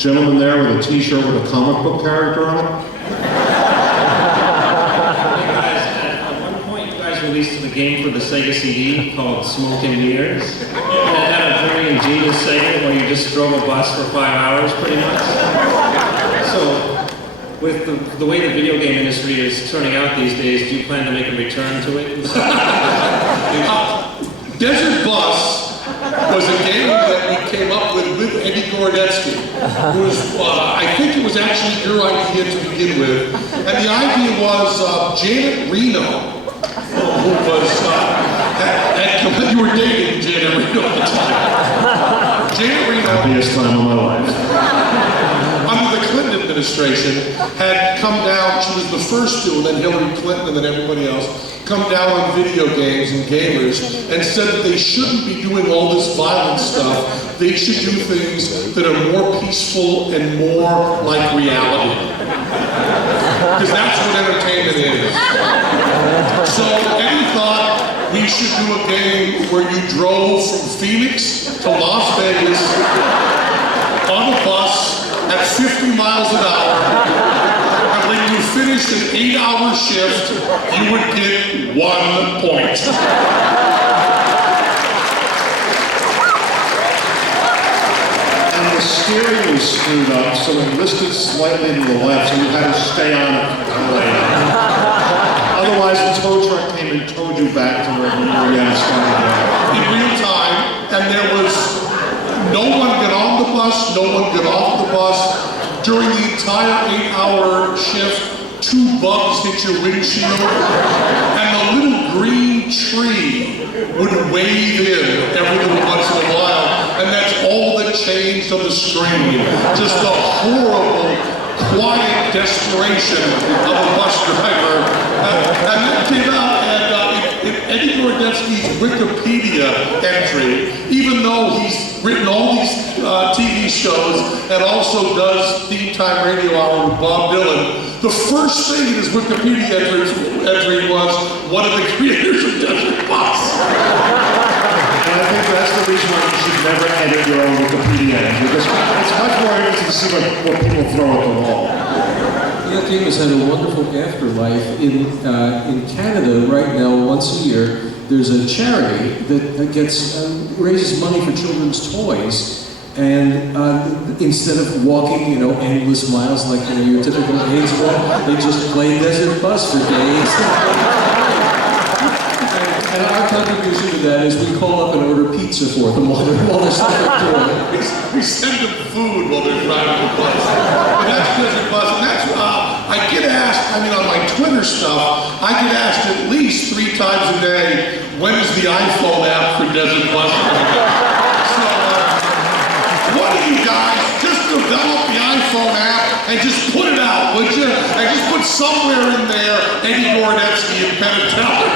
gentleman there with a t-shirt with a comic book character on it? Released a game for the Sega CD called Smoke and Mirrors. And it had a very ingenious segment where you just drove a bus for 5 hours, pretty much. So, with the way the video game industry is turning out these days, do you plan to make a return to it? Desert Bus was a game that we came up with Eddie Gorodetsky. Who was, I think it was actually your idea to begin with. And the idea was Janet Reno, who was, you were dating Janet Reno at the time. Janet Reno, Happiest time of my life. under the Clinton administration, had come down, she was the first to, and then Hillary Clinton and then everybody else, come down on video games and gamers, and said that they shouldn't be doing all this violent stuff. They should do things that are more peaceful and more like reality. Because that's what entertainment is. So Eddie thought we should do a game where you drove from Phoenix to Las Vegas on a bus at 50 miles an hour, and when you finished an 8-hour shift, you would get 1 point. And the steering was screwed up, so it listed slightly to the left, so you had to stay on it. Otherwise, the tow truck came and towed you back to where you were at In real time, and there was no one got on the bus, no one got off the bus. During the entire 8-hour shift, 2 bugs hit your windshield, and a little green tree would wave in every little once in a while, and that's all that changed on the screen. Just the horrible, quiet desperation of a bus driver. And that came out in Eddie Gorodetsky's Wikipedia entry, even though he's written all these TV shows and also does Theme Time Radio Hour with Bob Dylan, the first thing in his Wikipedia entry was one of the creators of Desert Bus. And I think that's the reason why you should never edit your own Wikipedia entry, because it's much more interesting to see what people throw at the wall. That game has had a wonderful afterlife. In Canada right now, once a year, there's a charity that raises money for children's toys. And instead of walking, endless miles like your typical AIDS walk, they just play Desert Bus for days. And our contribution to that is we call up and order pizza for them while they're stuck at the We send them food while they're driving the bus. But that's Desert Bus, and that's, I get asked, on my Twitter stuff, I get asked at least 3 times a day, when is the iPhone app for Desert Bus coming out? So, one of you guys, just develop the iPhone app and just put it out, would you? And just put somewhere in there Eddie Gorodetsky and Penn Teller.